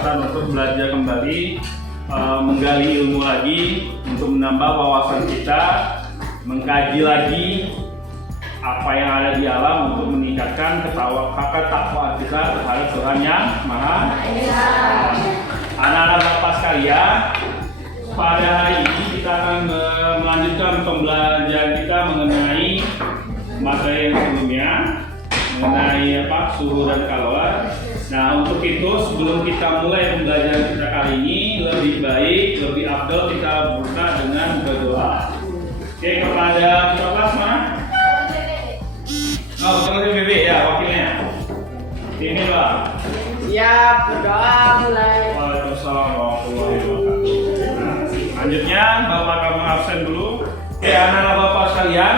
kesempatan untuk belajar kembali, menggali ilmu lagi untuk menambah wawasan kita, mengkaji lagi apa yang ada di alam untuk meningkatkan ketakwaan kita terhadap Tuhan yang Maha Esa. Anak-anak Bapak sekalian, pada hari ini kita akan melanjutkan pembelajaran kita mengenai materi yang sebelumnya, mengenai suhu dan kalori. Nah, untuk itu sebelum kita mulai pembelajaran kita kali ini, lebih baik, lebih afdal kita buka dengan berdoa. Oke, kepada kelas mana? Oh, kelas BB ya, wakilnya. Ini Pak. Siap, berdoa mulai. Waalaikumsalam warahmatullahi wabarakatuh. Nah, selanjutnya Bapak kamu absen dulu. Oke, anak-anak Bapak sekalian,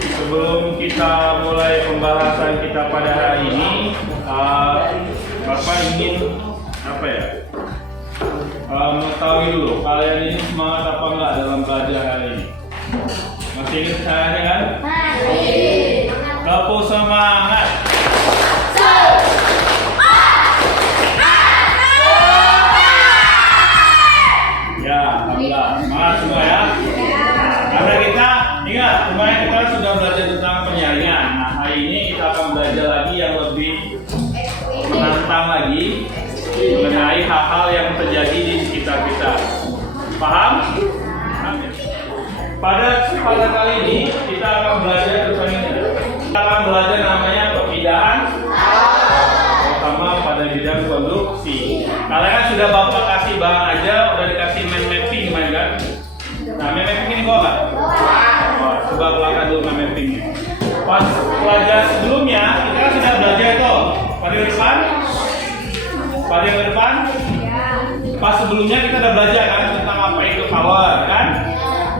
sebelum kita mulai pembahasan kita pada hari ini, Bapak ingin mengetahui dulu kalian ini semangat apa enggak dalam belajar hari ini? Masih ingat caranya kan? Masih. Tepuk semangat. Ya, alhamdulillah. Semangat semua ya. Karena kita ingat, kemarin kita sudah belajar tentang penyaringan. Nah, hari ini kita akan belajar lagi yang lebih menantang lagi mengenai hal-hal yang terjadi di sekitar kita. Paham? Pada kali ini kita akan belajar tentang ini. Kita akan belajar namanya perpindahan, terutama pada bidang konstruksi. Kalian kan sudah Bapak kasih bahan aja, udah dikasih mind mapping kan? Nah, mind mapping ini gua nggak? Oh, coba belakang dulu mind mappingnya. Pas pelajaran sebelumnya kita kan sudah belajar itu. Pada yang depan. Pas sebelumnya kita udah belajar kan tentang apa itu kalori kan?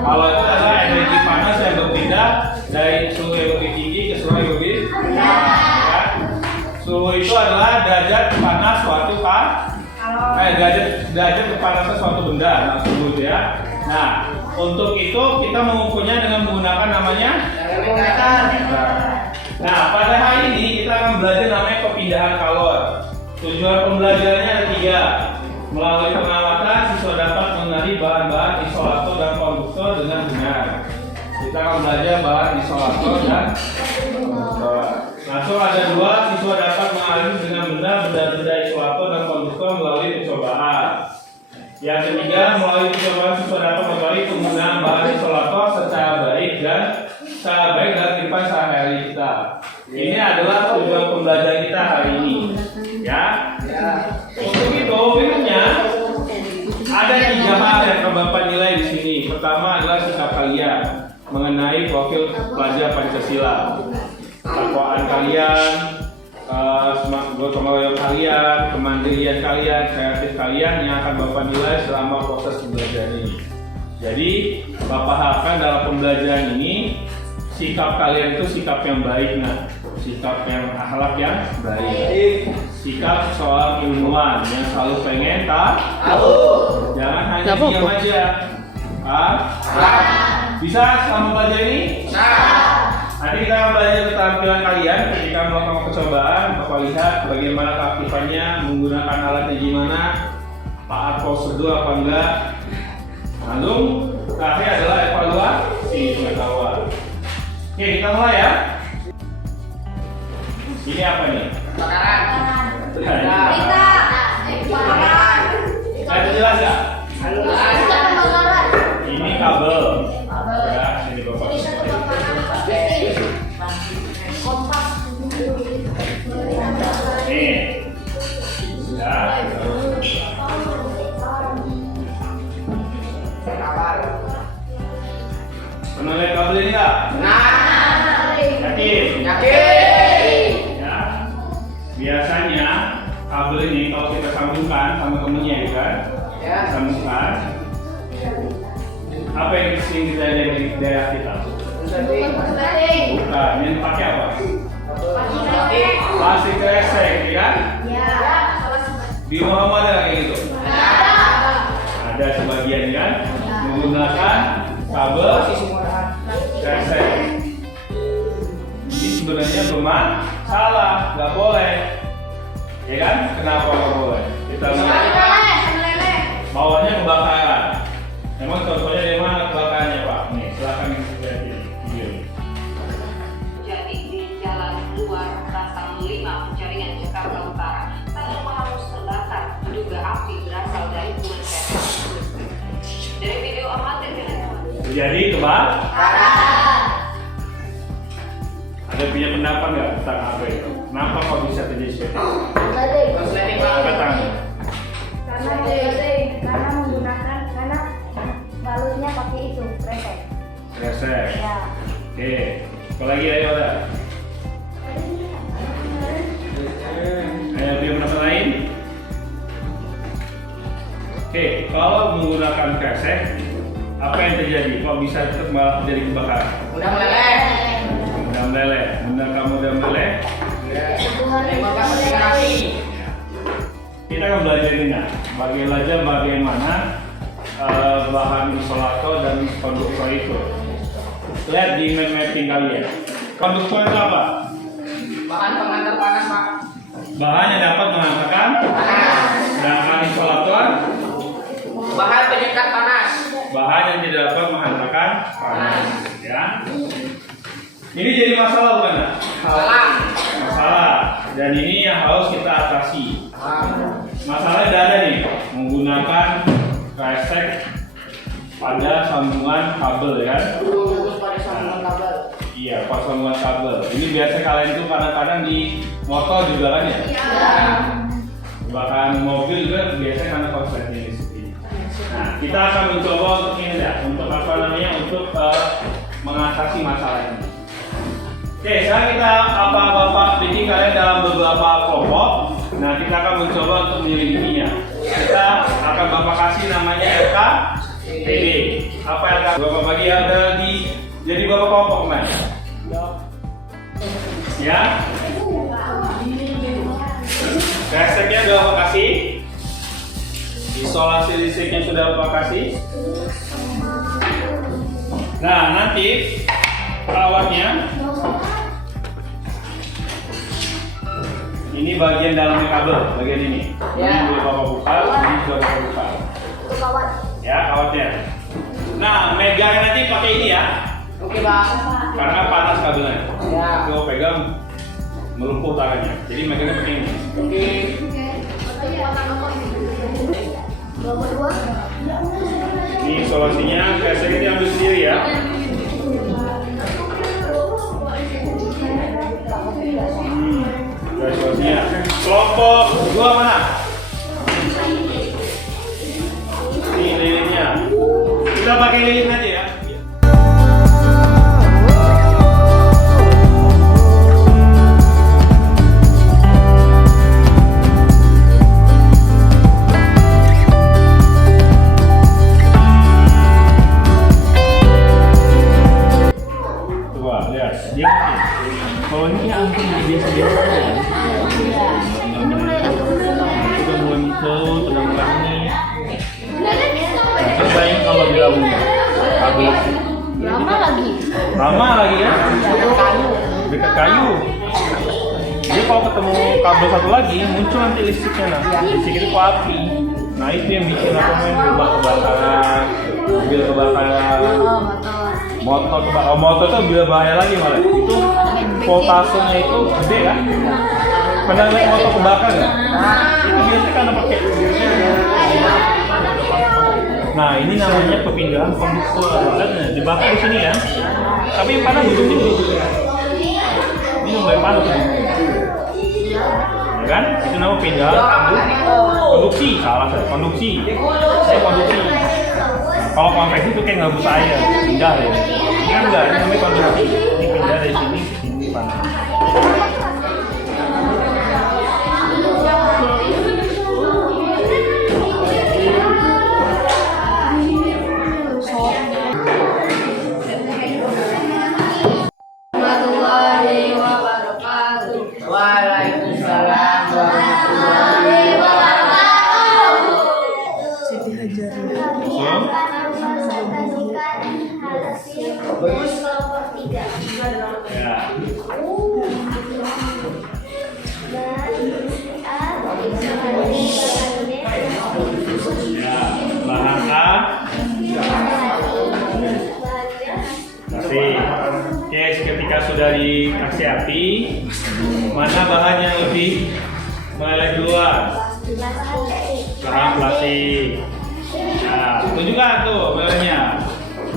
Kalori itu adalah energi panas yang berpindah dari suhu yang lebih tinggi ke suhu yang lebih rendah. Kan? Suhu itu adalah derajat panas suatu derajat kepanasan suatu benda, nah, suhu itu ya. Nah, untuk itu kita mengukurnya dengan menggunakan namanya Termometer. Nah, pada hari ini kita akan belajar namanya perpindahan kalori. Tujuan pembelajarannya ada 3. Melalui pengamatan, siswa dapat mengenali bahan-bahan isolator dan konduktor dengan benar. Kita akan belajar bahan isolator dan konduktor. Langsung ada 2, siswa dapat mengenali dengan benar benda-benda isolator dan konduktor melalui percobaan. Yang ketiga, melalui percobaan siswa dapat mengetahui penggunaan bahan isolator secara baik dalam kehidupan sehari-hari kita. Ini adalah tujuan pembelajaran kita hari ini. Ya. Untuk itu, filmnya ada 3 hal yang Bapak nilai di sini. Pertama adalah sikap kalian mengenai profil pelajar Pancasila, ketakwaan kalian, semangat gotong royong kalian, kemandirian kalian, kreatif kalian yang akan Bapak nilai selama proses pembelajaran ini. Jadi, Bapak harapkan dalam pembelajaran ini sikap kalian itu sikap yang baik, nah, sikap yang akhlak yang baik, sikap seorang ilmuwan yang selalu pengen tahu, jangan hanya diam aja. Bisa selama belajar ini? Nanti kita akan belajar keterampilan kalian ketika melakukan percobaan. Bapak lihat bagaimana keaktifannya, menggunakan alatnya gimana, taat prosedur apa enggak. Lalu terakhir adalah evaluasi pengetahuan. Oke, kita mulai ya. Ini apa nih? Saya jelas ya? Ini kabel. Ya, sini Bapak. Nih. Ya. Pernah lihat kabel ini nggak? Yakin? Ya. Biasanya kabel ini kalau kita sambungkan sama temennya ya kan? Ya. Sambungkan. Apa yang sering kita lihat di daerah kita? Bukan. Ini pakai apa? Plastik kresek, ya kan? Di Muhammad ada kayak gitu? Ada sebagian kan? Menggunakan kabel kresek. Ini sebenarnya bermasalah, nggak boleh. Ya kan? Kenapa nggak boleh? Kita lihat. Bawahnya kebakaran. Emang contohnya di mana kebakarannya Pak? Nih, silakan lihat ini video. Jadi di Jalan Luar Rasal 5 Penjaringan Jakarta Utara, pada hangus terbakar, diduga api berasal dari bulan tetes. Dari video amatir Jadi ada punya pendapat nggak tentang apa itu? Kenapa kok bisa terjadi seperti itu? Konsleting Pak. Angkat tangan. karena balurnya pakai itu kresek. Resek. Ya. Oke. Apa lagi ayo ada? Ayo punya pendapat lain? Oke, kalau menggunakan kresek, apa yang terjadi? Kok bisa malah terjadi kebakaran? Udah meleleh. Udah meleleh. Benar kamu udah meleleh? Terima kasih. Kita akan belajar ini nah, bagaimana bahan isolator dan konduktor itu. Lihat di mapping kalian. Konduktor itu apa? Bahan pengantar panas Pak. Bahan yang dapat menghantarkan Panas. sedangkan isolator Bahan penyekat panas. bahan yang tidak dapat menghantarkan panas. Ya. Ini jadi masalah bukan? Nak? Salah. Masalah. Dan ini yang harus kita atasi. Masalahnya tidak ada nih menggunakan kresek pada sambungan kabel ya kan? Fokus pada sambungan kabel. Iya, pas sambungan kabel. Ini biasa kalian itu kadang-kadang di motor juga kan ya? Bahkan mobil juga biasanya karena konsepnya di sini. Nah, kita akan mencoba untuk ini ya, untuk apa namanya? Untuk mengatasi masalah ini. Oke, sekarang kita Bapak bidik kalian dalam beberapa kelompok. Nah, kita akan mencoba untuk menyelidikinya. Kita akan Bapak kasih namanya LKPD. Apa yang akan Bapak bagi ada di jadi Bapak kelompok mana? Ya. Kreseknya sudah Bapak kasih. Isolasi listriknya sudah Bapak kasih. Nah, nanti perawatnya ini bagian dalamnya kabel, bagian ini. Ya. Ini boleh Bapak buka, ini juga Bapak buka. Itu kawat. Ya, kawatnya. Nah, megangnya nanti pakai ini ya, Oke Pak. karena panas kabelnya. Ya. Kalau pegang melumpuh tangannya. Jadi megangnya pakai ini. Oke. Dua. Ini isolasinya, kresek itu ambil sendiri ya. Isolasinya. Kelompok dua mana? Ini lilinnya. Kita pakai lilin aja ya. Coba lihat. Dia kalau ini angkut biasa-biasa aja. Sudah mulai muncul, sudah mulai ini. Coba yang kalau digabung kabel lama lagi ya, dekat kayu. Jadi kalau ketemu kabel satu lagi muncul nanti listriknya nah. Listrik itu api. Nah itu yang bikin apa namanya kebakaran, mobil kebakaran, motor kebakaran. Oh, motor itu bila bahaya lagi malah. Itu voltasenya itu gede kan? Pernah lihat motor kebakar nggak? Itu biasanya karena pakai. Nah ini namanya perpindahan konduktor. Lihat dibakar di sini kan? Tapi yang panas ujung dulu. Ini mulai panas. Ya kan? Itu namanya pindahan konduksi. Salah saya. Konduksi. Saya konduksi. Kalau konveksi itu kayak nggak butuh air, pindah ya. Ini kan enggak, ini namanya konduksi. Ini pindah dari sini ke sini panas. Waalaikumsalam warahmatullahi Ya. sudah dikasih api, mana bahan yang lebih meleleh duluan? Bahan plastik. Nah, tunjukkan tuh melelehnya.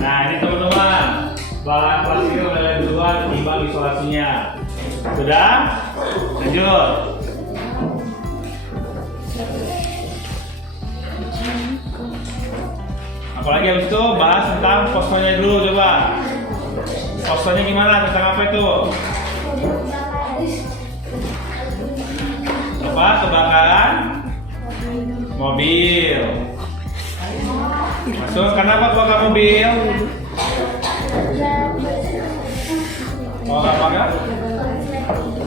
Nah, ini teman-teman, bahan plastik meleleh duluan timbang isolasinya. Sudah? Lanjut. Apalagi habis itu bahas tentang fosfornya dulu coba. Fosfornya gimana? Tentang apa itu? Apa? Kebakaran mobil. Masuk. Kenapa kebakaran mobil? Oh, apa?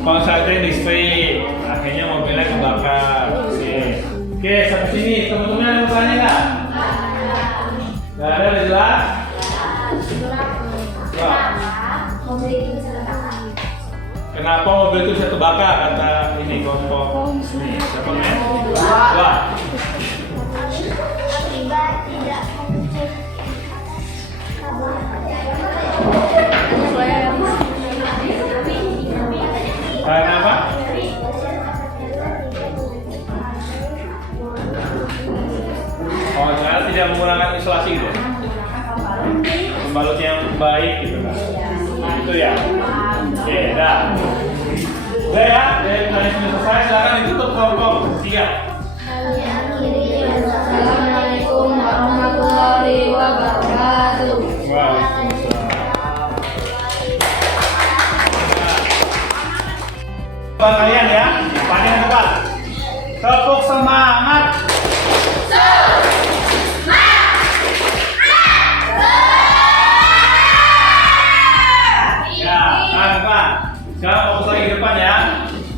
Konsleting listrik. Akhirnya mobilnya kebakar. Oke, sampai sini. Teman-teman ada pertanyaan nggak? Nggak ada, udah jelas? Kenapa mobil itu bisa terbakar? Kata ini kelompok ini siapa namanya? Wah. Karena apa? Oh, karena tidak menggunakan isolasi gitu. Pembalut yang baik gitu kan. Itu ya. Oke, dah. Udah ya, dari pertanyaan sudah selesai, silakan ditutup kelompok 3. Assalamualaikum warahmatullahi wabarakatuh. Buat kalian ya, panjang depan. Tepuk semangat. Ya, nah depan. Sekarang fokus lagi ke depan ya.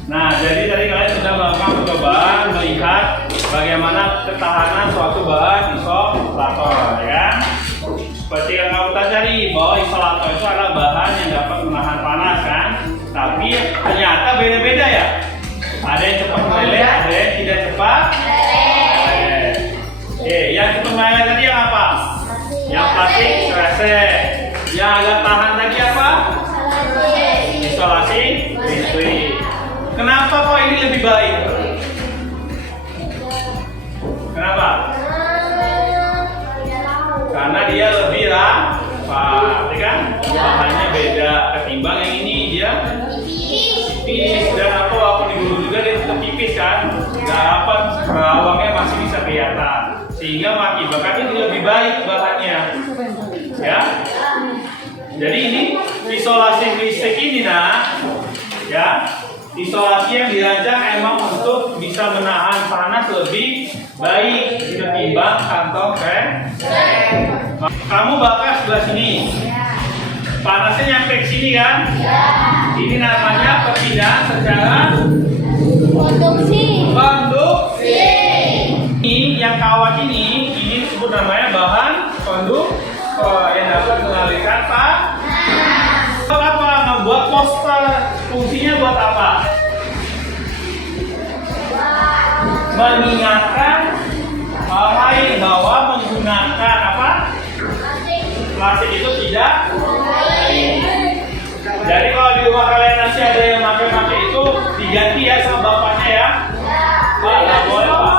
Nah, jadi tadi kalian sudah melakukan percobaan melihat bagaimana ketahanan suatu bahan isolator, ya kan? Seperti yang kamu tadi bahwa isolator itu adalah bahan yang dapat menahan panas kan? Tapi ternyata beda-beda ya. Ada yang cepat meleleh, ada yang tidak cepat meleleh. Oke, yang cepat meleleh tadi yang apa? Yang plastik kresek. Yang agak tahan tadi apa? Isolasi listrik. Kenapa kok ini lebih baik? Kenapa? Karena dia lebih rapat, ya kan? Bahannya beda ketimbang yang ini dia tipis dan apa walaupun digulung juga dia tetap tipis kan? Nggak rapat, rawangnya masih bisa kelihatan sehingga mengakibatkan ini lebih baik bahannya, ya. Jadi ini isolasi listrik ini ya. Isolasi yang dirancang emang untuk bisa menahan panas lebih baik ketimbang kantong kresek. Kamu bakar sebelah sini, panasnya nyampe ke sini kan? Ini namanya perpindahan secara konduksi. Ini yang kawat ini disebut namanya bahan konduktor yang dapat mengalirkan panas. Apa? Membuat poster. Fungsinya buat apa? Mengingatkan hal lain bahwa menggunakan apa? Plastik itu tidak baik. Jadi kalau di rumah kalian nanti ada yang pakai itu diganti ya sama bapaknya ya. Pak, nggak boleh Pak.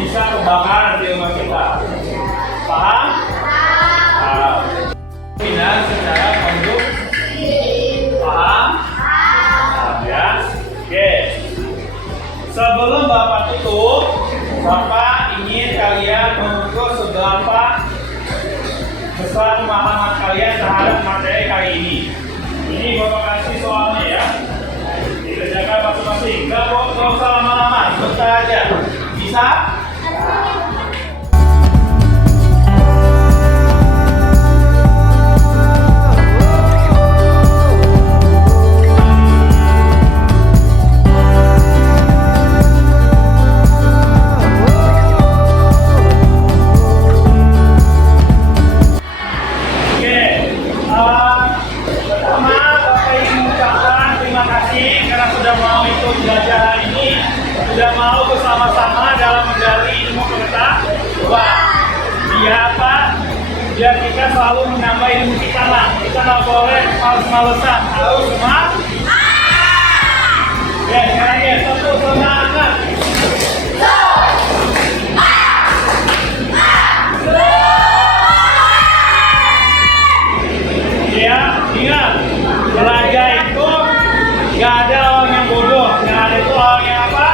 Bisa kebakaran di rumah kita. Paham? Paham. Pindah secara konduksi. Paham? Ya. Oke. Sebelum Bapak tutup, Bapak ingin kalian mengukur seberapa besar pemahaman kalian terhadap materi kali ini. Ini Bapak kasih soalnya ya. Dikerjakan masing-masing. Nggak usah lama-lama, sebentar aja. Bisa? Sudah mau bersama-sama dalam menggali ilmu pengetahuan. Dia apa? biar kita selalu menambah ilmu kita lah. Kita nggak boleh males-malesan, harus semangat. Ya, sekarang ya, satu semangat. Ya, ingat, belajar itu nggak ada orang yang bodoh, yang ada itu orang yang apa?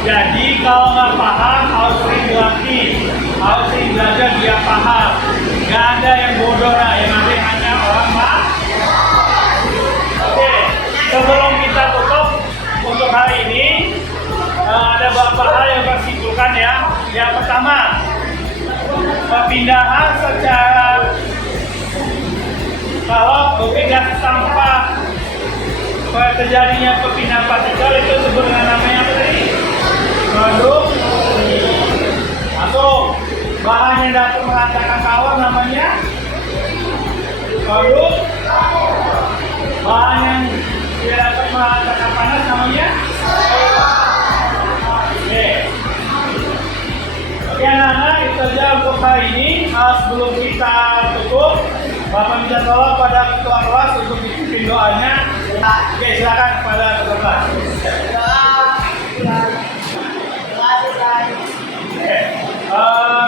Jadi kalau nggak paham harus sering dilatih, harus sering belajar biar paham. Nggak ada yang bodoh lah, yang ada hanya orang paham. Oke, sebelum kita tutup untuk hari ini ada beberapa hal yang harus disimpulkan ya. Yang pertama, perpindahan secara kalau berpindah sampah terjadinya perpindahan partikel itu disebut dengan namanya apa tadi? Produksi. Atau bahan yang dapat menghancurkan kalor namanya produk. Bahan yang tidak dapat menghancurkan panas namanya Oke anak-anak, itu saja untuk hari ini. Sebelum kita tutup, Bapak minta tolong pada ketua kelas untuk dipimpin doanya. Oke, silakan kepada ketua kelas.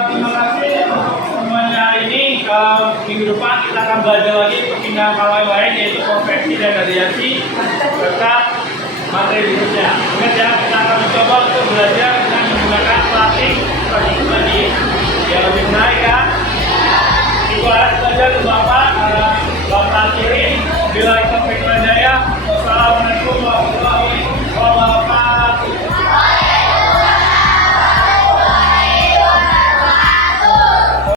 Terima kasih semuanya hari ini. Minggu depan kita akan belajar lagi perpindahan hal lain, yaitu konveksi dan radiasi serta materi berikutnya. Ingat ya, kita akan mencoba untuk belajar dengan menggunakan plastik